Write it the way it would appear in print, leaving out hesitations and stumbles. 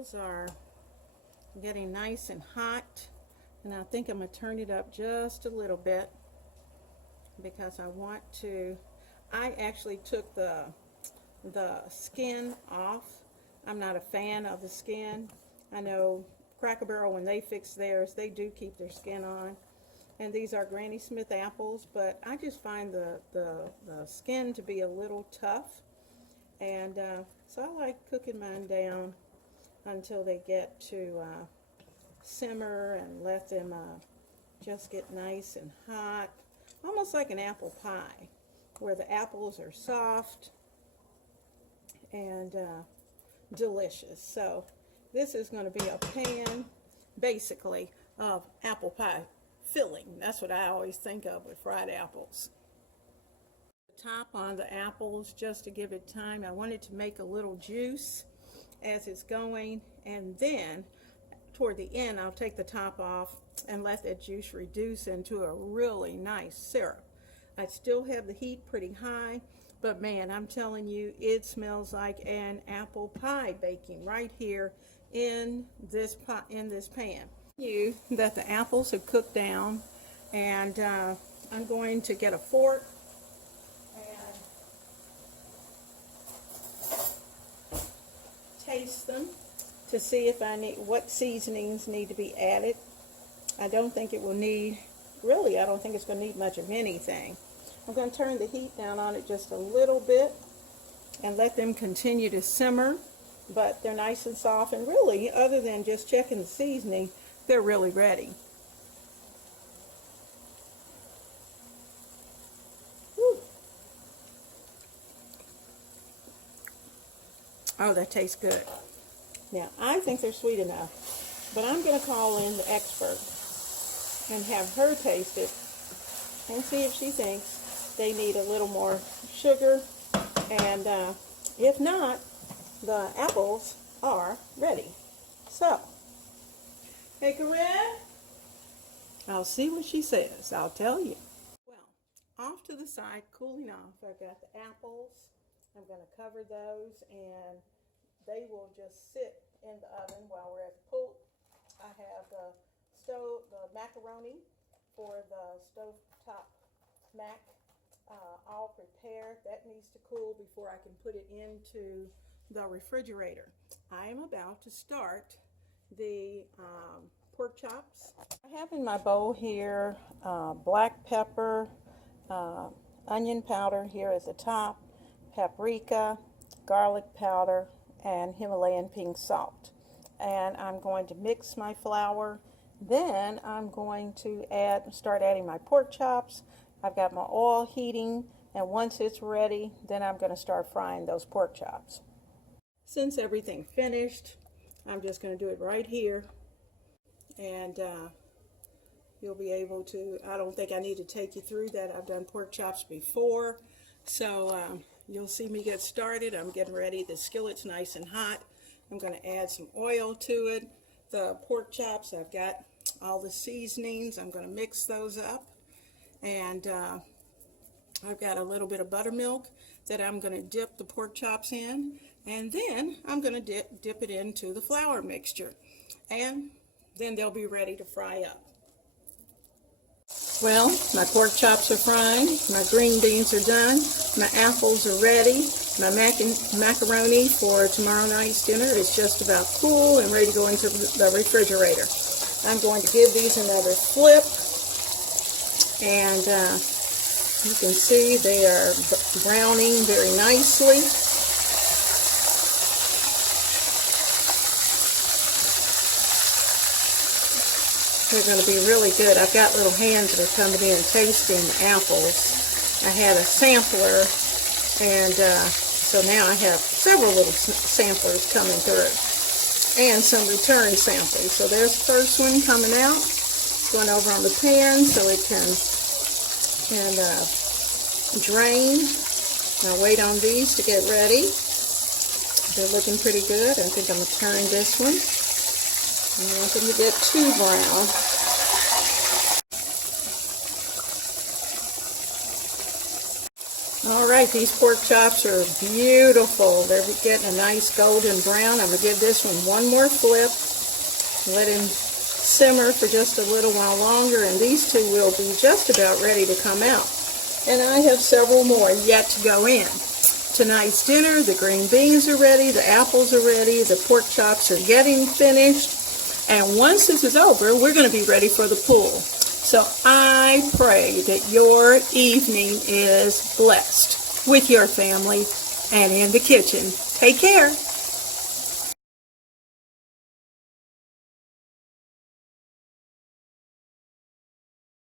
apples are getting nice and hot, and I think I'm going to turn it up just a little bit because I actually took the skin off. I'm not a fan of the skin. I know Cracker Barrel, when they fix theirs, they do keep their skin on. And these are Granny Smith apples, but I just find the skin to be a little tough. And so I like cooking mine down until they get to simmer and let them just get nice and hot. Almost like an apple pie, where the apples are soft and delicious. So this is going to be a pan, basically, of apple pie filling. That's what I always think of with fried apples. The top on the apples, just to give it time, I wanted to make a little juice as it's going, and then toward the end I'll take the top off and let that juice reduce into a really nice syrup. I still have the heat pretty high, but man, I'm telling you, it smells like an apple pie baking right here in this pot, in this pan. That the apples have cooked down, and I'm going to get a fork and taste them to see if what seasonings need to be added. I don't think it will need, really, I don't think it's going to need much of anything. I'm going to turn the heat down on it just a little bit and let them continue to simmer, but they're nice and soft, and really, other than just checking the seasoning, they're really ready. Woo. Oh, that tastes good. Now, I think they're sweet enough, but I'm going to call in the expert and have her taste it and see if she thinks they need a little more sugar, and if not, the apples are ready. So, hey Corinne, I'll see what she says. I'll tell you. Well, off to the side, cooling off, I've got the apples. I'm going to cover those, and they will just sit in the oven while we're at the pool. I have the macaroni for the stovetop mac all prepared. That needs to cool before I can put it into the refrigerator. I am about to start the pork chops. I have in my bowl here black pepper, onion powder here at the top, paprika, garlic powder, and Himalayan pink salt. And I'm going to mix my flour. Then I'm going to start adding my pork chops. I've got my oil heating, and once it's ready, then I'm going to start frying those pork chops. Since everything's finished, I'm just going to do it right here, and you'll be able to, I don't think I need to take you through that. I've done pork chops before, so you'll see me get started. I'm getting ready. The skillet's nice and hot. I'm going to add some oil to it. The pork chops, I've got all the seasonings. I'm going to mix those up, and I've got a little bit of buttermilk that I'm going to dip the pork chops in, and then I'm going to dip it into the flour mixture, and then they'll be ready to fry up. Well, my pork chops are frying, my green beans are done, my apples are ready, my macaroni for tomorrow night's dinner is just about cool and ready to go into the refrigerator. I'm going to give these another flip, and you can see they are browning very nicely. They're going to be really good. I've got little hands that are coming in and tasting the apples. I had a sampler, and so now I have several little samplers coming through, and some return samples. So there's the first one coming out. It's going over on the pan so it can drain. Now wait on these to get ready. They're looking pretty good. I think I'm going to turn this one. I don't want them to get too brown. All right, these pork chops are beautiful. They're getting a nice golden brown. I'm going to give this one more flip. Let him simmer for just a little while longer, and these two will be just about ready to come out. And I have several more yet to go in. Tonight's dinner, the green beans are ready, the apples are ready, the pork chops are getting finished. And once this is over, we're going to be ready for the pool. So I pray that your evening is blessed with your family and in the kitchen. Take care.